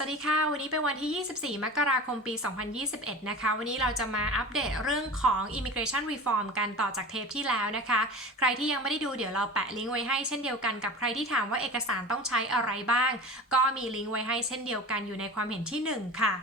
สวัสดีค่ะ วันนี้เป็นวันที่ 24 มกราคม ปี 2021 นะคะ วันนี้เราจะมาอัปเดตเรื่องของ Immigration Reform กันต่อจากเทปที่แล้วนะคะ ใครที่ยังไม่ได้ดูเดี๋ยวเราแปะลิงก์ไว้ให้เช่นเดียวกันกับใครที่ถามว่าเอกสารต้องใช้อะไรบ้าง ก็มีลิงก์ไว้ให้เช่นเดียวกันอยู่ในความเห็นที่ 1 ค่ะ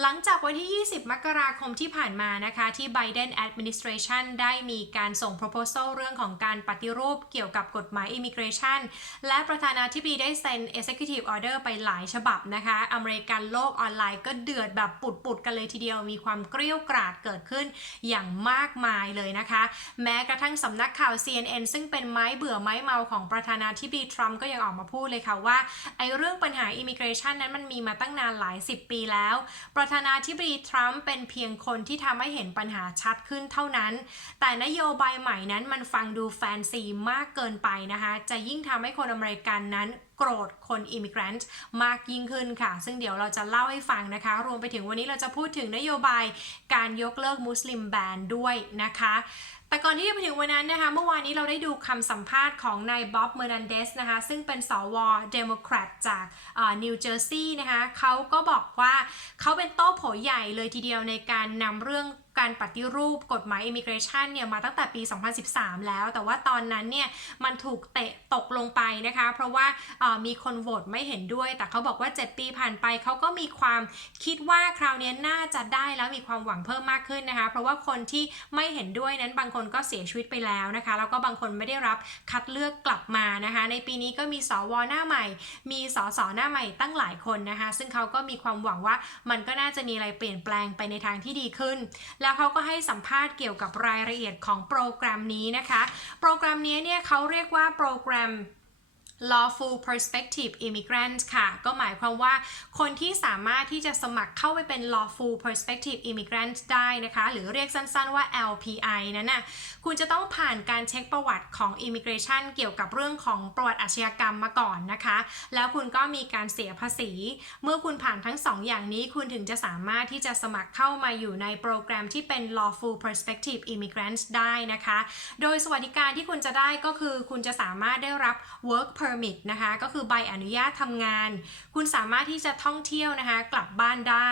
หลังจากวันที่ 20 มกราคมที่ผ่านมานะคะ ที่ Biden Administration ได้มีการส่ง proposal เรื่องของการปฏิรูปเกี่ยวกับกฎหมาย Immigration และประธานาธิบดีได้เซ็น Executive Order ไปหลายฉบับนะคะอเมริกันโลกออนไลน์ก็เดือดแบบปุดๆกันเลยทีเดียวมีความเกรี้ยวกราดเกิดขึ้นอย่างมากมายเลยนะคะ แม้กระทั่งสำนักข่าว CNN ซึ่งเป็นไม้เบื่อไม้เมาของประธานาธิบดีทรัมป์ก็ยังออกมาพูดเลยค่ะว่าไอ้เรื่องปัญหา Immigration นั้นมันมีมาตั้งนานหลายสิบปีแล้ว ประธานาธิบดีทรัมป์เป็นเพียงคนที่ทำให้เห็นปัญหาชัดขึ้นเท่านั้น แต่นโยบายใหม่นั้นมันฟังดูแฟนซีมากเกินไปนะคะ จะยิ่งทำให้คนอเมริกันนั้น โกรธคนอิมิเกรนต์มากยิ่งขึ้นค่ะ ซึ่งเดี๋ยวเราจะเล่าให้ฟังนะคะ รวมไปถึงวันนี้เราจะพูดถึงนโยบายการยกเลิกมุสลิมแบนด้วยนะคะแต่ก่อนที่จะไปถึงวันนั้นนะคะ เมื่อวานนี้เราได้ดูคำสัมภาษณ์ของนายบ๊อบเมอร์นันเดสนะคะ ซึ่งเป็นสวเดโมแครตจากนิวเจอร์ซีย์นะคะเขาก็บอกว่าเขาเป็นโต้โผใหญ่เลยทีเดียวในการนำเรื่อง การปฏิรูปกฎหมาย Immigration เนี่ยมาตั้งแต่ปี 2013 แล้ว แต่ว่าตอนนั้นเนี่ยมันถูกเตะตกลงไปนะคะ เพราะว่ามีคนโหวตไม่เห็นด้วย แต่เขาบอกว่า 7 ปีผ่านไปเขาก็มีความคิดว่าคราวนี้น่าจะได้แล้วมีความหวังเพิ่มมากขึ้นนะคะ เพราะว่าคนที่ไม่เห็นด้วยนั้นบางคนก็เสียชีวิตไปแล้วนะคะ แล้วก็บางคนไม่ได้รับคัดเลือกกลับมานะคะ ในปีนี้ก็มีสวหน้าใหม่ มีสสหน้าใหม่ตั้งหลายคนนะคะ ซึ่งเขาก็มีความหวังว่ามันก็น่าจะมีอะไรเปลี่ยนแปลงไปในทางที่ดีขึ้นแล้วเขาก็ให้สัมภาษณ์เกี่ยวกับรายละเอียดของโปรแกรมนี้นะคะ โปรแกรมนี้เนี่ยเขาเรียกว่าโปรแกรม lawful prospective immigrant ค่ะ ก็หมายความว่าคนที่สามารถที่จะสมัครเข้าไปเป็น lawful prospective immigrant ได้นะคะ หรือเรียกสั้นๆว่า LPI นั้นนะ่ะคุณจะต้องผ่านการเช็คประวัติของ immigration เกี่ยวกับเรื่องของประวัติอาชญากรรมมาก่อนนะคะ แล้วคุณก็มีการเสียภาษี เมื่อคุณผ่านทั้ง 2 อย่างนี้ คุณถึงจะสามารถที่จะสมัครเข้ามาอยู่ในโปรแกรมที่เป็น lawful prospective immigrant ได้นะคะ โดยสวัสดิการที่คุณจะได้ก็คือคุณจะสามารถได้รับ work permit นะคะ ก็คือใบอนุญาตทำงาน คุณสามารถที่จะท่องเที่ยวนะคะ กลับบ้านได้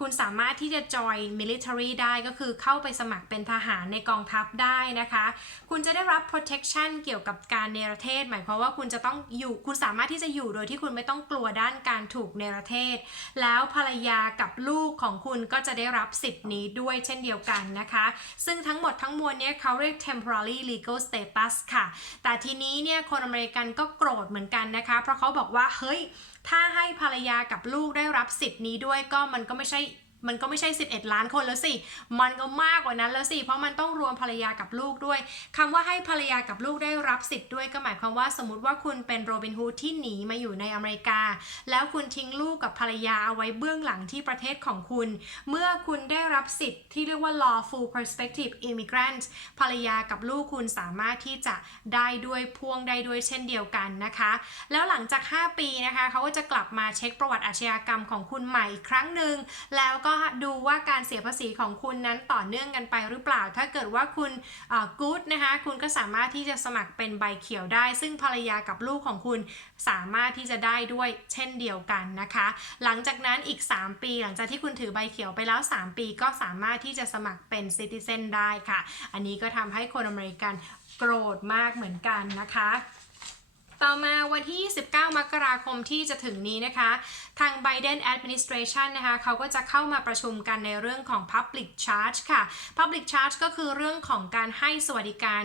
คุณสามารถที่จะ join military ได้ก็คือเข้าไปสมัครเป็นทหารในกองทัพได้นะคะ คุณจะได้รับ protection เกี่ยวกับการเนรเทศ หมายความว่าคุณจะต้องอยู่ คุณสามารถที่จะอยู่โดยที่คุณไม่ต้องกลัวด้านการถูกเนรเทศ แล้วภรรยากับลูกของคุณก็จะได้รับสิทธิ์นี้ด้วยเช่นเดียวกันนะคะ ซึ่งทั้งหมดทั้งมวลเนี่ยเขาเรียก temporary legal status ค่ะ แต่ทีนี้เนี่ยคนอเมริกันก็โกรธเหมือนกันนะคะ เพราะเขาบอกว่าเฮ้ยถ้าให้ภรรยากับลูกได้รับสิทธิ์นี้ด้วยก็มันก็ไม่ใช่ มันก็ไม่ใช่ 11 ล้านคนแล้วสิ มันก็มากกว่านั้นแล้วสิ เพราะมันต้องรวมภรรยากับลูกด้วยคำว่าให้ภรรยากับลูกได้รับสิทธิ์ด้วยก็หมายความว่าสมมติว่าคุณเป็นโรบินฮูดที่หนีมาอยู่ในอเมริกา แล้วคุณทิ้งลูกกับภรรยาเอาไว้เบื้องหลังที่ประเทศของคุณ เมื่อคุณได้รับสิทธิ์ที่เรียกว่า lawful prospective immigrant ภรรยากับลูกคุณสามารถที่จะได้ด้วยพ่วงได้ด้วยเช่นเดียวกันนะคะ แล้วหลังจาก 5 ปีนะคะเขาก็จะกลับมาเช็คประวัติอาชญากรรมของคุณใหม่อีกครั้งหนึ่งแล้วก็ดูว่าการเสียภาษีของคุณนั้นต่อเนื่องกันไปหรือเปล่า ถ้าเกิดว่าคุณกู๊ดนะคะ คุณก็สามารถที่จะสมัครเป็นใบเขียวได้ ซึ่งภรรยากับลูกของคุณสามารถที่จะได้ด้วยเช่นเดียวกันนะคะ หลังจากนั้นอีก 3 ปี หลังจากที่คุณถือใบเขียวไปแล้ว 3 ปีก็สามารถที่จะสมัครเป็นซิติเซนได้ค่ะ อันนี้ก็ทำให้คนอเมริกันโกรธมากเหมือนกันนะคะ ต่อมาวันที่29มกราคมที่จะถึงนี้นะคะ ทาง Biden Administration นะคะเขาก็จะเข้ามาประชุมกันในเรื่องของ Public Charge ค่ะ Public Charge ก็คือเรื่องของการให้สวัสดิการ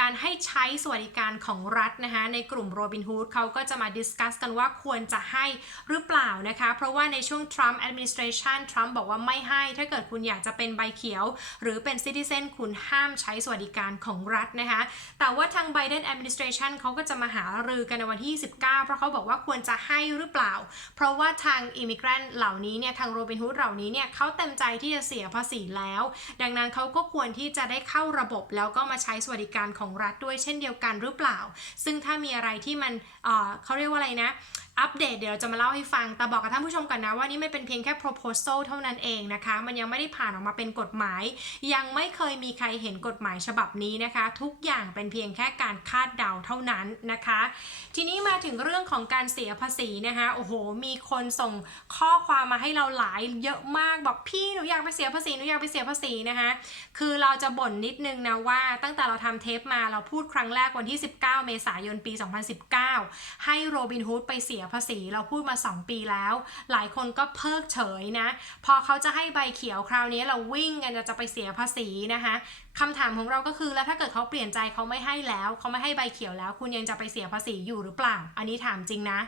การให้ใช้สวัสดิการของรัฐนะคะในกลุ่ม Robin Hood เขาก็จะมาดิสคัสกันว่าควรจะให้หรือเปล่านะคะ เพราะว่าในช่วง Trump Administration Trump บอกว่าไม่ให้ ถ้าเกิดคุณอยากจะเป็นใบเขียว หรือเป็น Citizen คุณห้ามใช้สวัสดิการของรัฐนะคะ แต่ว่าทาง Biden Administration เขาก็จะมาหารือกันในวันที่19เพราะเขาบอกว่าควรจะให้หรือเปล่า เพราะว่าทาง Immigrant เหล่านี้เนี่ยทาง Robin Hood เหล่านี้เนี่ยเขาเต็มใจที่จะเสียภาษีแล้ว ดังนั้นเขาก็ควรที่จะได้เข้าระบบแล้วก็มาใช้สวัสดิการของรัฐด้วยเช่นเดียวกันหรือเปล่า ซึ่งถ้ามีอะไรที่มันเเขาเรียกว่าอะไรนะ อัปเดตเดี๋ยวเราจะมาเล่าให้ฟัง แต่บอกกับท่านผู้ชมกันนะว่านี่ไม่เป็นเพียงแค่ proposal เท่านั้นเองนะคะ มันยังไม่ได้ผ่านออกมาเป็นกฎหมาย ยังไม่เคยมีใครเห็นกฎหมายฉบับนี้นะคะ ทุกอย่างเป็นเพียงแค่การคาดเดาเท่านั้นนะคะ ทีนี้มาถึงเรื่องของการเสียภาษีนะคะ โอ้โห มีคนส่งข้อความมาให้เราหลายเยอะมาก บอกพี่หนูอยากไปเสียภาษีหนูอยากไปเสียภาษีนะคะ คือเราจะบ่นนิดนึงนะว่าตั้งแต่เราทำเทปมาเราพูดครั้งแรกวันที่ 19 เมษายนปี 2019 ให้โรบินฮูดไปเสียภาษีเราพูดมา 2 ปีแล้ว หลายคนก็เพิกเฉยนะ พอเขาจะให้ใบเขียวคราวนี้เราวิ่งกันจะไปเสียภาษีนะคะ คำถามของเราก็คือแล้วถ้าเกิดเขาเปลี่ยนใจเขาไม่ให้แล้วเขาไม่ให้ใบเขียวแล้ว คุณยังจะไปเสียภาษีอยู่หรือเปล่า อันนี้ถามจริงนะ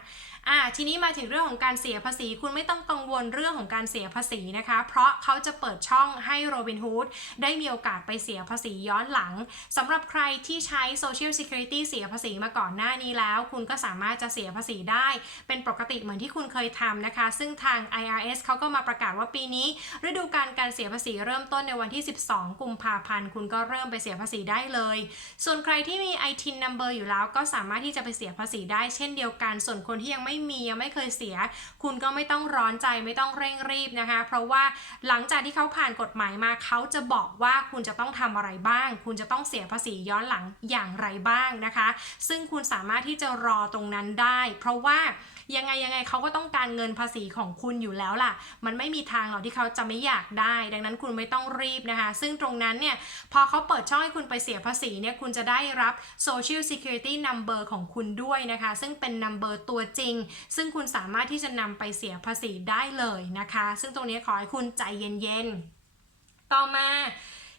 อ่าทีนี้มาถึงเรื่องของการเสียภาษี คุณไม่ต้องกังวลเรื่องของการเสียภาษีนะคะ เพราะเขาจะเปิดช่องให้ Robinhood ได้มีโอกาสไปเสียภาษีย้อนหลังสำหรับใครที่ใช้ Social Security เสียภาษีมาก่อนหน้านี้แล้ว คุณก็สามารถจะเสียภาษีได้ เป็นปกติเหมือนที่คุณเคยทำนะคะ ซึ่งทาง IRS เขาก็มาประกาศว่าปีนี้ ฤดูการการเสียภาษีเริ่มต้นในวันที่ 12 กุมภาพันธ์คุณก็เริ่มไปเสียภาษีได้เลย ส่วนใครที่มี ITIN number อยู่แล้ว ก็สามารถที่จะไปเสียภาษีได้เช่นเดียวกัน ส่วนคนที่ยังไม่มียังไม่เคยเสีย คุณก็ไม่ต้องร้อนใจไม่ต้องเร่งรีบนะคะ เพราะว่าหลังจากที่เขาผ่านกฎหมายมาเขาจะบอกว่าคุณจะต้องทำอะไรบ้าง คุณจะต้องเสียภาษีย้อนหลังอย่างไรบ้างนะคะ ซึ่งคุณสามารถที่จะรอตรงนั้นได้ เพราะว่า ยังไงยังไงเขาก็ต้องการเงินภาษีของคุณอยู่แล้วล่ะ มันไม่มีทางหรอกที่เขาจะไม่อยากได้ ดังนั้นคุณไม่ต้องรีบนะคะ ซึ่งตรงนั้นเนี่ยพอเขาเปิดช่องให้คุณไปเสียภาษีเนี่ยคุณจะได้รับ Social Security Number ของคุณด้วยนะคะ ซึ่งเป็น number ตัวจริง ซึ่งคุณสามารถที่จะนำไปเสียภาษีได้เลยนะคะ ซึ่งตรงนี้ขอให้คุณใจเย็นๆ ต่อมา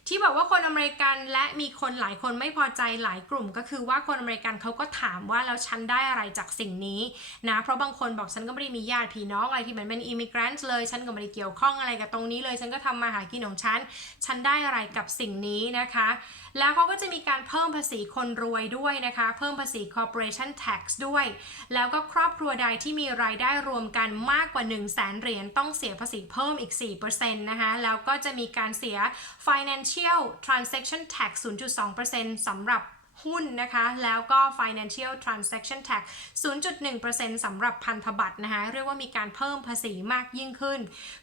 ที่บอกว่าคนอเมริกันและมีคนหลายคนไม่พอใจหลายกลุ่ม ก็คือว่าคนอเมริกันเขาก็ถามว่าแล้วฉันได้อะไรจากสิ่งนี้นะเพราะบางคนบอกฉันก็ไม่ได้มีญาติพี่น้องอะไรที่เหมือนเป็นอิมิเกรนต์เลยฉันก็ไม่ได้เกี่ยวข้องอะไรกับตรงนี้เลย ฉันก็ทำมาหากินของฉัน ฉันได้อะไรกับสิ่งนี้นะคะ แล้วเขาก็จะมีการเพิ่มภาษีคนรวยด้วยนะคะ เพิ่มภาษี corporation tax ด้วย แล้วก็ครอบครัวใดที่มีรายได้รวมกันมากกว่า 1 0 0 0 0แสนเหรียญต้องเสียภาษีเพิ่มอีก4%นะคะแล้วก็จะมีการเสีย financial transaction tax 0.2%สำหรับหุ้นนะคะ แล้วก็ financial transaction tax 0.1%สำหรับพันธบัตรนะคะ เรียกว่ามีการเพิ่มภาษีมากยิ่งขึ้น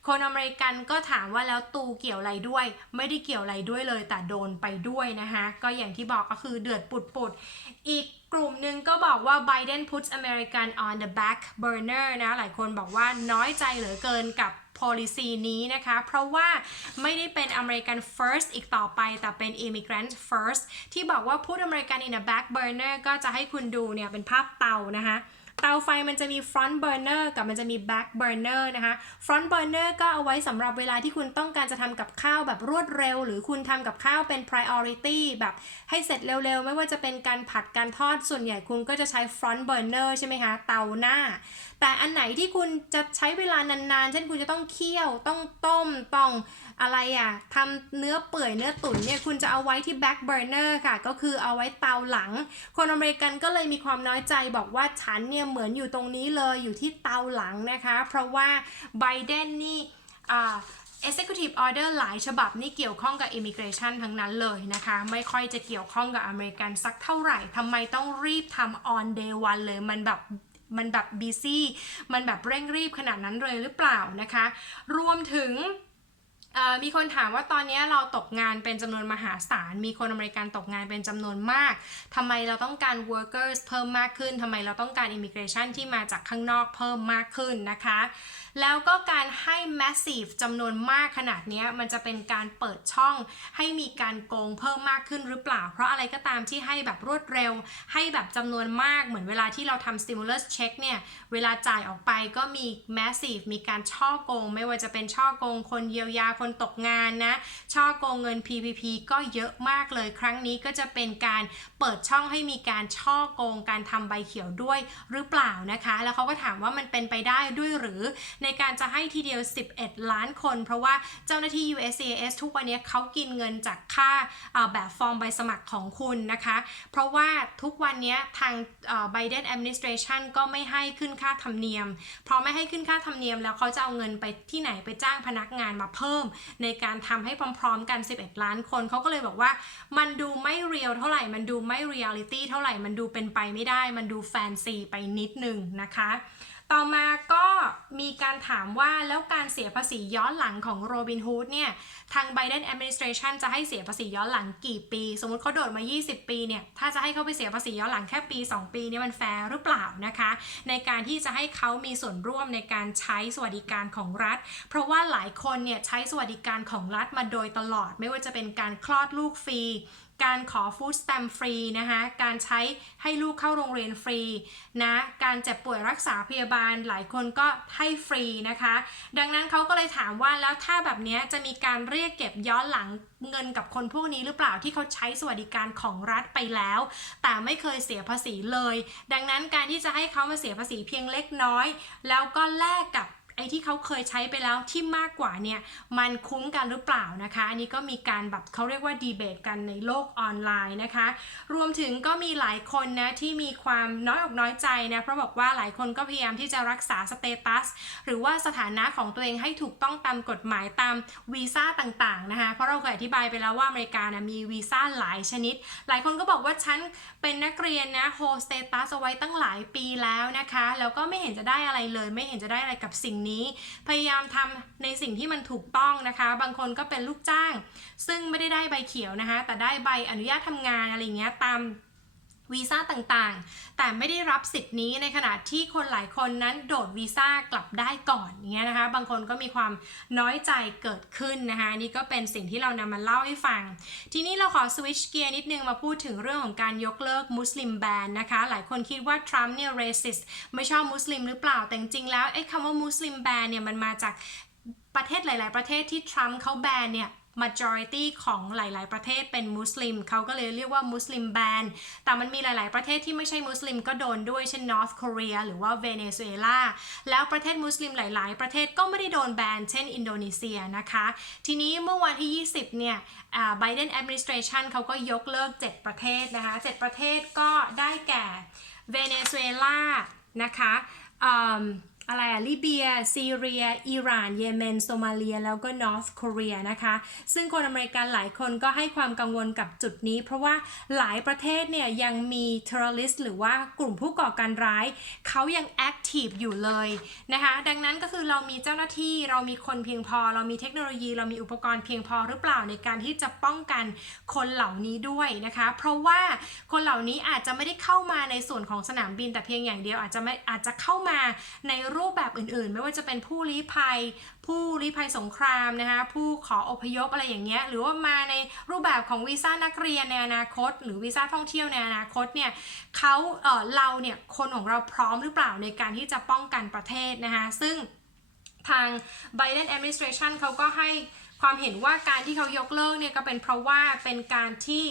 คนอเมริกันก็ถามว่าแล้วตูเกี่ยวอะไรด้วย ไม่ได้เกี่ยวอะไรด้วยเลย แต่โดนไปด้วยนะคะ ก็อย่างที่บอกก็คือเดือดปุดๆอีกกลุ่มหนึ่งก็บอกว่า Biden puts American on the back burner นะ หลายคนบอกว่าน้อยใจเหลือเกินกับ policy นี้นะคะ เพราะว่าไม่ได้เป็น American first อีกต่อไป แต่เป็น immigrant first ที่บอกว่าพูดอเมริกัน in a back burner ก็จะให้คุณดูเนี่ยเป็นภาพเตานะคะ เตาไฟมันจะมี front burner กับมันจะมี back burner นะคะ front burner ก็เอาไว้สำหรับเวลาที่คุณต้องการจะทำกับข้าวแบบรวดเร็ว หรือคุณทำกับข้าวเป็น priority แบบให้เสร็จเร็วๆ ไม่ว่าจะเป็นการผัดการทอดส่วนใหญ่คุณก็จะใช้ front burner ใช่ไหมคะ เตาหน้า แต่อันไหนที่คุณจะใช้เวลานานๆ เช่นคุณจะต้องเคี่ยวต้องต้มต้อง อะไรอะทำเนื้อเปื่อยเนื้อตุ๋นเนี่ยคุณจะเอาไว้ที่ back burner ค่ะ ก็คือเอาไว้เตาหลัง คนอเมริกันก็เลยมีความน้อยใจบอกว่าฉันเนี่ยเหมือนอยู่ตรงนี้เลยอยู่ที่เตาหลังนะคะ เพราะว่าไบเดนนี่อ่า Executive Order หลายฉบับนี่เกี่ยวข้องกับ Immigration ทั้งนั้นเลยนะคะ ไม่ค่อยจะเกี่ยวข้องกับอเมริกันสักเท่าไหร่ทำไมต้องรีบทำ on day one เลยมันแบบมันแบบ busy มันแบบเร่งรีบขนาดนั้นเลยหรือเปล่านะคะ รวมถึง มีคนถามว่าตอนนี้เราตกงานเป็นจำนวนมหาศาล มีคนอเมริกันตกงานเป็นจำนวนมาก ทำไมเราต้องการ workers เพิ่มมากขึ้น ทำไมเราต้องการ immigration ที่มาจากข้างนอกเพิ่มมากขึ้นนะคะ แล้วก็การให้ massive จำนวนมากขนาดนี้มันจะเป็นการเปิดช่อง ให้มีการโกงเพิ่มมากขึ้นหรือเปล่า เพราะอะไรก็ตามที่ให้แบบรวดเร็ว ให้แบบจำนวนมากเหมือนเวลาที่เราทำ stimulus check เนี่ย เวลาจ่ายออกไปก็มี massive มีการช่อโกง ไม่ว่าจะเป็นช่อโกง คนเยียวยาคนตกงานนะ ช่อโกงเงิน PPP ก็เยอะมากเลย ครั้งนี้ก็จะเป็นการเปิดช่องให้มีการช่อโกง การทำใบเขียวด้วยหรือเปล่านะคะ แล้วเขาก็ถามว่ามันเป็นไปได้ด้วยหรือในการจะให้ทีเดียว 11 ล้านคน เพราะว่าเจ้าหน้าที่ USCIS ทุกวันนี้เขากินเงินจากค่าแบบฟอร์มใบสมัครของคุณนะคะ เพราะว่าทุกวันนี้ทาง Biden administration ก็ไม่ให้ขึ้นค่าธรรมเนียม เพราะไม่ให้ขึ้นค่าธรรมเนียมแล้วเขาจะเอาเงินไปที่ไหนไปจ้างพนักงานมาเพิ่ม ในการทำให้พร้อมๆกัน 11 ล้านคนเขาก็เลยบอกว่ามันดูไม่เรียลเท่าไหร่ มันดูไม่เรียลิตี้เท่าไหร่ มันดูเป็นไปไม่ได้ มันดูแฟนซีไปนิดนึงนะคะ ต่อมาก็มีการถามว่าแล้วการเสียภาษีย้อนหลังของโรบินฮูดเนี่ยทาง Biden administration จะให้เสียภาษีย้อนหลังกี่ปี สมมติเขาโดดมา 20 ปีเนี่ยถ้าจะให้เขาไปเสียภาษีย้อนหลังแค่ปี 2 ปีนี่มันแฟร์หรือเปล่านะคะ ในการที่จะให้เขามีส่วนร่วมในการใช้สวัสดิการของรัฐ เพราะว่าหลายคนเนี่ยใช้สวัสดิการของรัฐมาโดยตลอด ไม่ว่าจะเป็นการคลอดลูกฟรี การขอฟู้ดส t ตมฟรีนะคะการใช้ให้ลูกเข้าโรงเรียนฟรีนะการเจ็บป่วยรักษาพยาบาลหลายคนก็ให้ฟรีนะคะ ดังนั้นเขาก็เลยถามว่าแล้วถ้าแบบนี้จะมีการเรียกเก็บย้อนหลังเงินกับคนพวกนี้หรือเปล่าที่เขาใช้สวัสดิการของรัฐไปแล้ว แต่ไม่เคยเสียภาษีเลย ดังนั้นการที่จะให้เขามาเสียภาษีเพียงเล็กน้อย แล้วก็แลกกับ ไอ้ที่เขาเคยใช้ไปแล้วที่มากกว่าเนี่ยมันคุ้มกันหรือเปล่านะคะ อันนี้ก็มีการแบบเขาเรียกว่าดีเบตกันในโลกออนไลน์นะคะ รวมถึงก็มีหลายคนนะที่มีความน้อยอกน้อยใจนะเพราะบอกว่าหลายคนก็พยายามที่จะรักษาสเตตัสหรือว่าสถานะของตัวเองให้ถูกต้องตามกฎหมายตามวีซ่าต่างๆนะคะเพราะเราเคยอธิบายไปแล้วว่าอเมริกานะมีวีซ่าหลายชนิด หลายคนก็บอกว่าฉันเป็นนักเรียนนะโฮสเตตัสเอาไว้ตั้งหลายปีแล้วนะคะแล้วก็ไม่เห็นจะได้อะไรเลย ไม่เห็นจะได้อะไรกับสิ่งนี้พยายามทำในสิ่งที่มันถูกต้องนะคะ บางคนก็เป็นลูกจ้าง ซึ่งไม่ได้ได้ใบเขียวนะคะ แต่ได้ใบอนุญาตทำงานอะไรเงี้ยตาม วีซ่าต่างๆ แต่ไม่ได้รับสิทธิ์นี้ในขณะที่คนหลายคนนั้นโดดวีซ่ากลับได้ก่อนอย่างเงี้ยนะคะ บางคนก็มีความน้อยใจเกิดขึ้นนะคะ นี่ก็เป็นสิ่งที่เรานำมาเล่าให้ฟัง ทีนี้เราขอสวิชเกียร์นิดนึงมาพูดถึงเรื่องของการยกเลิกมุสลิมแบนนะคะ หลายคนคิดว่าทรัมป์เนี่ย racist ไม่ชอบมุสลิมหรือเปล่า แต่จริงแล้วไอ้คำว่ามุสลิมแบนเนี่ยมันมาจากประเทศหลาย ๆ ประเทศที่ทรัมป์เขาแบนเนี่ย majority ของหลาย ๆ ประเทศเป็นมุสลิมเขาก็เลยเรียกว่ามุสลิมแบนแต่มันมีหลาย ๆ ประเทศที่ไม่ใช่มุสลิมก็โดนด้วย เช่น North Korea หรือว่าเวเนซุเอลา แล้วประเทศมุสลิมหลาย ๆ ประเทศก็ไม่ได้โดนแบน เช่น อินโดนีเซียนะคะ ทีนี้เมื่อวันที่ 20 เนี่ย Biden administration เขาก็ยกเลิก 7 ประเทศนะคะ 7 ประเทศก็ได้แก่เวเนซุเอลา นะคะ อะไรอะลิเบีย ซีเรีย อิหร่าน เยเมน โซมาเลีย แล้วก็นอร์ทโคเรีนะคะ ซึ่งคนอเมริกันหลายคนก็ให้ความกังวลกับจุดนี้ เพราะว่าหลายประเทศเนี่ยยังมีเทอร์ริสหรือว่ากลุ่มผู้ก่อการร้าย เขายังแอคทีฟอยู่เลยนะคะ ดังนั้นก็คือเรามีเจ้าหน้าที่ เรามีคนเพียงพอ เรามีเทคโนโลยี เรามีอุปกรณ์เพียงพอหรือเปล่าในการที่จะป้องกันคนเหล่านี้ด้วยนะคะ เพราะว่าคนเหล่านี้อาจจะไม่ได้เข้ามาในส่วนของสนามบินแต่เพียงอย่างเดียวอาจจะไม่อาจจะเข้ามาในรููปแบบอื่นๆ ไม่ว่าจะเป็นผู้ลี้ภัย ผู้ลี้ภัยสงครามนะคะผู้ขออพยพอะไรอย่างเงี้ยหรือว่ามาในรูปแบบของวีซ่านักเรียนในอนาคต หรือวีซ่าท่องเที่ยวในอนาคตเนี่ยเขาเออเราเนี่ยคนของเราพร้อมหรือเปล่าในการที่จะป้องกันประเทศนะคะซึ่งทาง Biden administration เขาก็ให้ความเห็นว่าการที่เขายกเลิกเนี่ยก็เป็นเพราะว่าเป็นการที่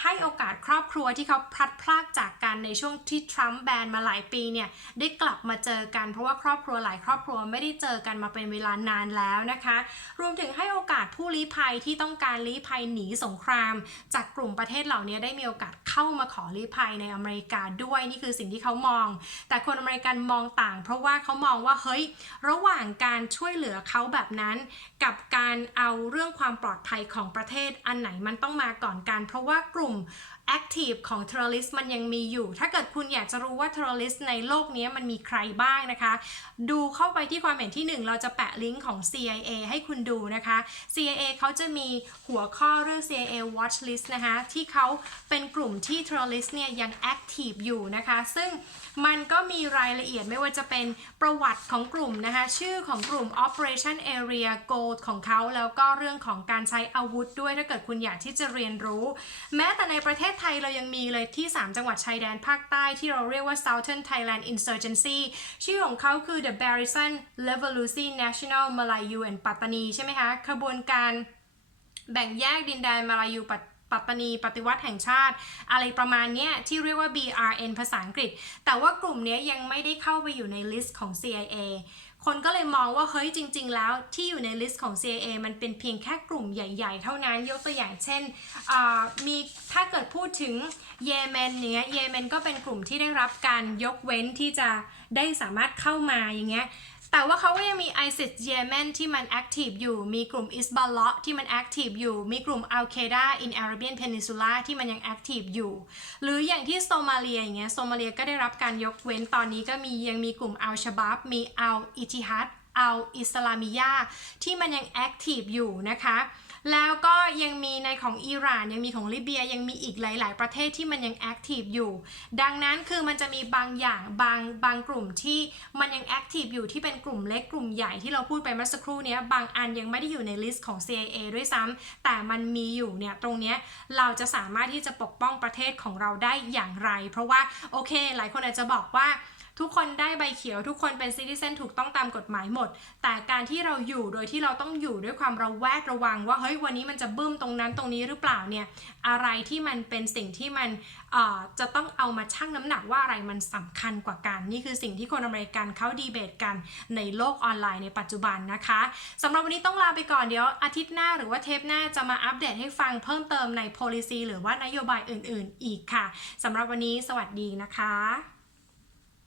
ให้โอกาสครอบครัวที่เขาพลัดพรากจากกันในช่วงที่ทรัมป์แบนมาหลายปีเนี่ยได้กลับมาเจอกัน เพราะว่าครอบครัวหลายครอบครัวไม่ได้เจอกันมาเป็นเวลานานแล้วนะคะ รวมถึงให้โอกาสผู้ลี้ภัยที่ต้องการลี้ภัยหนีสงคราม จากกลุ่มประเทศเหล่านี้ได้มีโอกาสเข้ามาขอลี้ภัยในอเมริกาด้วยนี่คือสิ่งที่เขามอง แต่คนอเมริกันมองต่าง เพราะว่าเขามองว่าเฮ้ยระหว่างการช่วยเหลือเขาแบบนั้น กับการเอาเรื่องความปลอดภัยของประเทศอันไหนมันต้องมาก่อนกัน เพราะว่ากลุ่ม room. Active ของ Terrorist มันยังมีอยู่ ถ้าเกิดคุณอยากจะรู้ว่า Terrorist ในโลกนี้มันมีใครบ้างนะคะ ดูเข้าไปที่ความเห็นที่ 1 เราจะแปะลิงก์ของ CIA ให้คุณดูนะคะ CIA เขาจะมีหัวข้อเรื่อง CIA Watch List นะคะ ที่เขาเป็นกลุ่มที่ Terrorist เนี่ยยัง Active อยู่นะคะ ซึ่งมันก็มีรายละเอียดไม่ว่าจะเป็นประวัติของกลุ่มนะคะ ชื่อของกลุ่ม Operation Area Gold ของเขาแล้วก็เรื่องของการใช้อาวุธด้วยถ้าเกิดคุณอยากที่จะเรียนรู้ แม้แต่ในประเทศไทยเรายังมีเลยที่ 3 จังหวัดชายแดนภาคใต้ที่เราเรียกว่า Southern Thailand Insurgency ชื่อของเขาคือ The Barisan Revolution National Malayu and ปัตตานีใช่ไหมคะขบวนการแบ่งแยกดินแดนมาลายูปัตปัตตานีปฏิวัติแห่งชาติ อะไรประมาณนี้ที่เรียกว่า BRN ภาษาอังกฤษ แต่ว่ากลุ่มเนี้ยยังไม่ได้เข้าไปอยู่ในลิสต์ของ CIA คนก็เลยมองว่าเฮ้ยจริง ๆ แล้วที่อยู่ในลิสต์ของ CIA มันเป็นเพียงแค่กลุ่มใหญ่ ๆ เท่านั้นยกตัวอย่างเช่นมีถ้าเกิดพูดถึงเยเมนเนี้ยเยเมนก็เป็นกลุ่มที่ได้รับการยกเว้นที่จะได้สามารถเข้ามาอย่างเงี้ย แต่ว่าเขาก็ยังมี ISIS เยเมนที่มันแอคทีฟอยู่ มีกลุ่มอิสบาลละที่มันแอคทีฟอยู่ มีกลุ่มอัลเคดาอินอาราเบียนเพนินซูล่าที่มันยังแอคทีฟอยู่ หรืออย่างที่โซมาเลียอย่างเงี้ย โซมาเลียก็ได้รับการยกเว้นตอนนี้ก็มียังมีกลุ่ม Al Shabaab มี Al Ittihad Al Islamiyah ที่มันยัง active อยู่นะคะ แล้วก็ยังมีในของอิหร่านยังมีของลิเบียยังมีอีกหลาย ๆ ประเทศที่มันยังแอคทีฟอยู่ ดังนั้นคือมันจะมีบางอย่างบางบางกลุ่มที่มันยังแอคทีฟอยู่ที่เป็นกลุ่มเล็กกลุ่มใหญ่ที่เราพูดไปเมื่อสักครู่นี้บางอันยังไม่ได้อยู่ในลิสต์ของ CIA ด้วยซ้ำแต่มันมีอยู่เนี่ยตรงนี้เราจะสามารถที่จะปกป้องประเทศของเราได้อย่างไร เพราะว่าโอเค หลายคนอาจจะบอกว่า ทุกคนได้ใบเขียว ทุกคนเป็นซิติเซนถูกต้องตามกฎหมายหมด แต่การที่เราอยู่โดยที่เราต้องอยู่ด้วยความระแวดระวัง ว่าเฮ้ยวันนี้มันจะบึ้มตรงนั้นตรงนี้หรือเปล่าเนี่ยอะไรที่มันเป็นสิ่งที่มันจะต้องเอามาชั่งน้ำหนักว่าอะไรมันสำคัญกว่ากัน นี่คือสิ่งที่คนอเมริกันเขาดีเบตกันในโลกออนไลน์ในปัจจุบันนะคะสำหรับวันนี้ต้องลาไปก่อนเดี๋ยวอาทิตย์หน้าหรือว่าเทปหน้าจะมาอัปเดตให้ฟังเพิ่มเติมใน policy หรือว่านโยบายอื่น ๆ อีกค่ะสำหรับวันนี้สวัสดีนะคะ